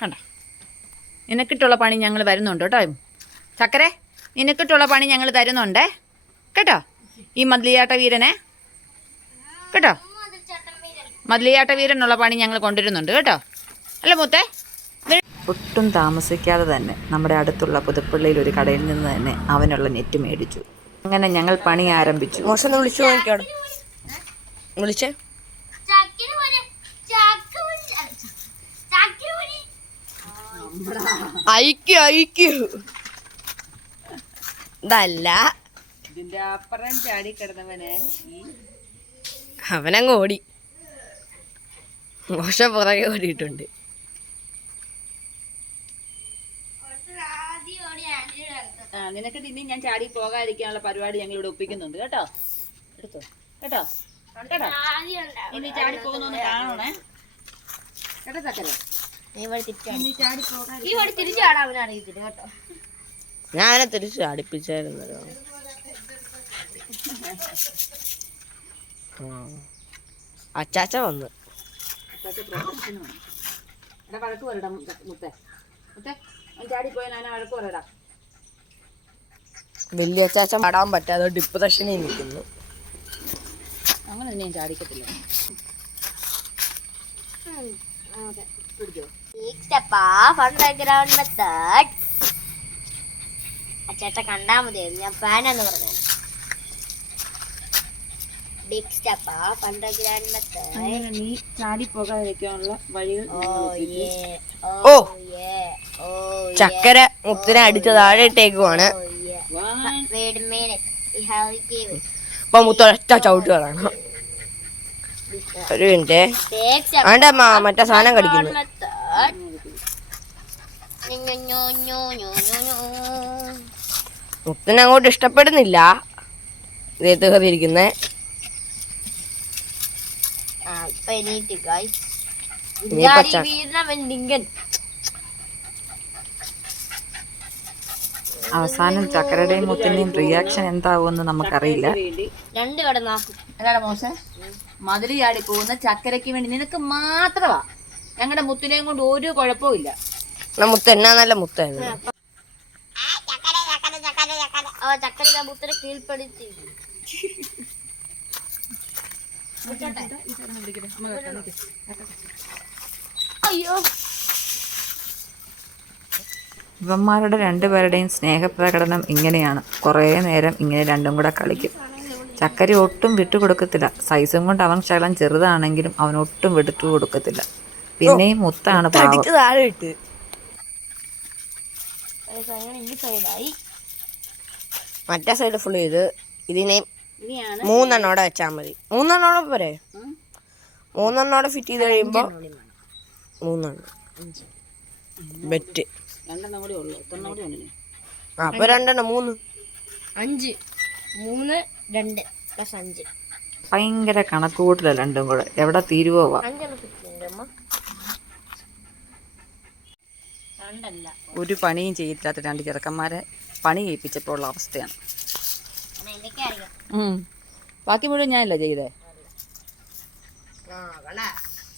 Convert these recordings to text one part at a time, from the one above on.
കണ്ടോ? നിനക്കിട്ടുള്ള പണി ഞങ്ങൾ വരുന്നുണ്ട് കേട്ടോ. ചക്കരെ നിനക്കിട്ടുള്ള പണി ഞങ്ങൾ തരുന്നുണ്ടേ. കേട്ടോ? ഈ മദ്ലിയാട്ട വീരനെ? കേട്ടോ? മദ്ലിയാട്ട വീരനുള്ള പണി ഞങ്ങൾ കൊണ്ടുവരുന്നുണ്ട് കേട്ടോ. അല്ല മൂത്തേ ഒട്ടും താമസിക്കാതെ തന്നെ നമ്മുടെ അടുത്തുള്ള പുതുപ്പള്ളിയിൽ ഒരു കടയിൽ നിന്ന് തന്നെ അവനുള്ള നെറ്റ് മേടിച്ചു. അങ്ങനെ ഞങ്ങൾ പണി ആരംഭിച്ചു. മോശം വിളിച്ചു വിളിച്ചേ. ഇതല്ല. ഇതിന്റെ അപ്പുറം ചാടി കിടന്നവന് അവനങ്ങ് ഓടി. മോശ പുറകെ ഓടിയിട്ടുണ്ട്. നിനക്ക് ഇനി ഞാൻ ചാടി പോകാതിരിക്കാനുള്ള പരിപാടി ഞങ്ങൾ ഇവിടെ ഒപ്പിക്കുന്നുണ്ട്. കേട്ടോ? എടുത്തോ? കേട്ടോ? കേട്ടോ? ഇനി ചാടി പോകുന്നൊന്ന് കാണണേ. കേട്ടോ ചക്കര? ഞാൻ അവനെ തിരിച്ചു അടുപ്പിച്ചായിരുന്നല്ലോ അച്ചാച്ച വന്ന്. എടാ വഴക്ക് പറയടാ മുത്തേ മുത്തേ. വഴക്ക് പറയടാ. വലിയ അച്ചാച്ച പാടാൻ പറ്റാതെ ഡിപ്രഷനിൽ നിൽക്കുന്നു. അങ്ങനെ ഞാൻ ചാടിക്കത്തില്ല. Step off underground method. അച്ചേട്ട കണ്ടാ മതിയായിരുന്നു ഞാൻ ഫാൻ എന്ന് പറഞ്ഞു big step of underground method അങ്ങനെ നീ ചാടി പോകാതിരിക്കാനുള്ള വഴികൾ ഓ യേ ഓ. ഓ ഓ ചക്കര മുത്തിനെ അടിച്ച് താഴെ ഇട്ടേക്കുവാണ് One, Wait a minute. ഒരു മിനിറ്റ് അമ്മ മറ്റേ സാധനം കടിക്കുന്നു. ഞോ. അങ്ങോട്ട് ഇഷ്ടപ്പെടുന്നില്ല. ഇതേത്ത് കയറിയിരിക്കുന്നേ. ഇനി പച്ച- അവസാനം ചക്കരയുടെയും മുത്തിന്റെയും റിയാക്ഷൻ എന്താവുമെന്ന് നമുക്കറിയില്ല രണ്ട് മോശം മതിൽ ചാടി പോകുന്ന ചക്കരയ്ക്ക് വേണ്ടി നിനക്ക് മാത്രമാ ഞങ്ങളുടെ മുത്തിനെയും കൊണ്ട് ഒരു കുഴപ്പവും ഇല്ല മുത്ത എന്നാ നല്ല മുത്തായിരുന്നു ഓ ചക്കര മുത്തിനെ കീഴ്പ്പെടുത്തി അയ്യോ ഇവന്മാരുടെ രണ്ടുപേരുടെയും സ്നേഹപ്രകടനം ഇങ്ങനെയാണ്. കുറേ നേരം ഇങ്ങനെ രണ്ടും കൂടെ കളിക്കും. ചക്കര ഒട്ടും വിട്ടുകൊടുക്കത്തില്ല. സൈസും കൊണ്ട് അവൻ ശകലം ചെറുതാണെങ്കിലും അവൻ ഒട്ടും വിട്ടു കൊടുക്കത്തില്ല പിന്നെയും മുത്താണ് പാവം. മറ്റേ സൈഡ് ഫുൾ ചെയ്ത് ഇതിനെ മൂന്നെണ്ണോടെ വെച്ചാൽ മതി. മൂന്നെണ്ണോടെ പോരെ? മൂന്നെണ്ണോടെ ഫിറ്റ് ചെയ്ത് കഴിയുമ്പോ മൂന്നെണ്ണം. ബെറ്റ് രണ്ടെണ്ണം കൂടി ഉള്ളു. എത്രണ്ണം കൂടി ഉണ്ടല്ലേ ആ, അപ്പൊ രണ്ടെണ്ണം മൂന്ന്. അഞ്ച് മൂന്ന് രണ്ട് പ്ലസ് അഞ്ച്. ഭയങ്കര കണക്കുകൂട്ടല രണ്ടും കൂടെ. എവിടെ തീരുവോ ഒരു പണിയും ചെയ്തില്ലാത്ത രണ്ട് ചെറുക്കന്മാരെ പണി ചെയ്യിപ്പിച്ചപ്പോൾ ഉള്ള അവസ്ഥയാണ്. ബാക്കി മുഴുവൻ ഞാനല്ല ചെയ്തേ?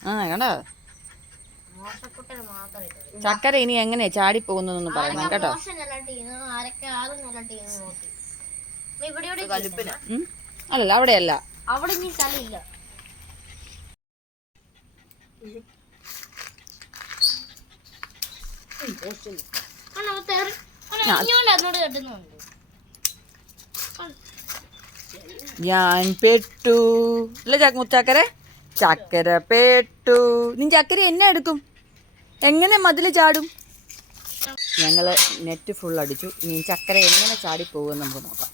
ആ കണ്ടോ? ചക്കര ഇനി എങ്ങനെ ചാടി പോകുന്നതെന്ന് പറയണം കേട്ടോ. അല്ലല്ല അവിടെയല്ല. അവിടെ ഇനി കെട്ടുന്നുണ്ട്. ഞാൻ പെട്ടു. അല്ല ചക്ക മുച്ചക്കര ചക്കര പെട്ടു. നീ ചക്കര എന്നെ എടുക്കും? എങ്ങനെ മതിൽ ചാടും? ഞങ്ങൾ നെറ്റ് ഫുൾ അടിച്ചു. ഇനി ചക്കര എങ്ങനെ ചാടി പോകുമെന്ന് നമുക്ക് നോക്കാം.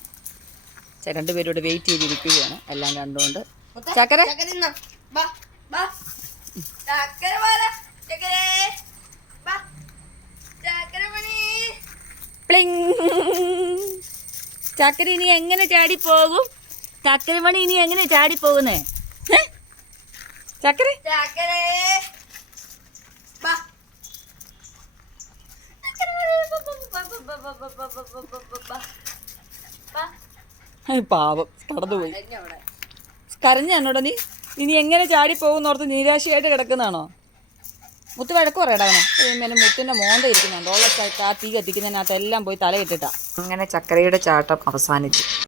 രണ്ടുപേരോട് രണ്ടുപേരും വെയിറ്റ് ചെയ്തിരിക്കുകയാണ്. എല്ലാം കണ്ടുകൊണ്ട് ചക്കര. ചക്കര ഇനി എങ്ങനെ ചാടി പോകും ചക്കരമണി ഇനി എങ്ങനെ ചാടി പോകുന്നേ ഏ? ചക്കര. പാവം കടന്നുപോയി കരഞ്ഞ എന്നോട് നീ ഇനി എങ്ങനെ ചാടി പോകുന്നോർത്ത് നിരാശയായിട്ട് കിടക്കുന്നതാണോ മുത്ത് വഴക്ക് പറയടാ മുത്തിന്റെ മുത്തിന്റെ മോന്ത ഇരിക്കുന്നുണ്ട് ഉള്ള തീ കത്തിക്കുന്നതിനകത്ത് എല്ലാം പോയി തലയിട്ടിട്ടാ അങ്ങനെ ചക്കരയുടെ ചാട്ടം അവസാനിച്ചു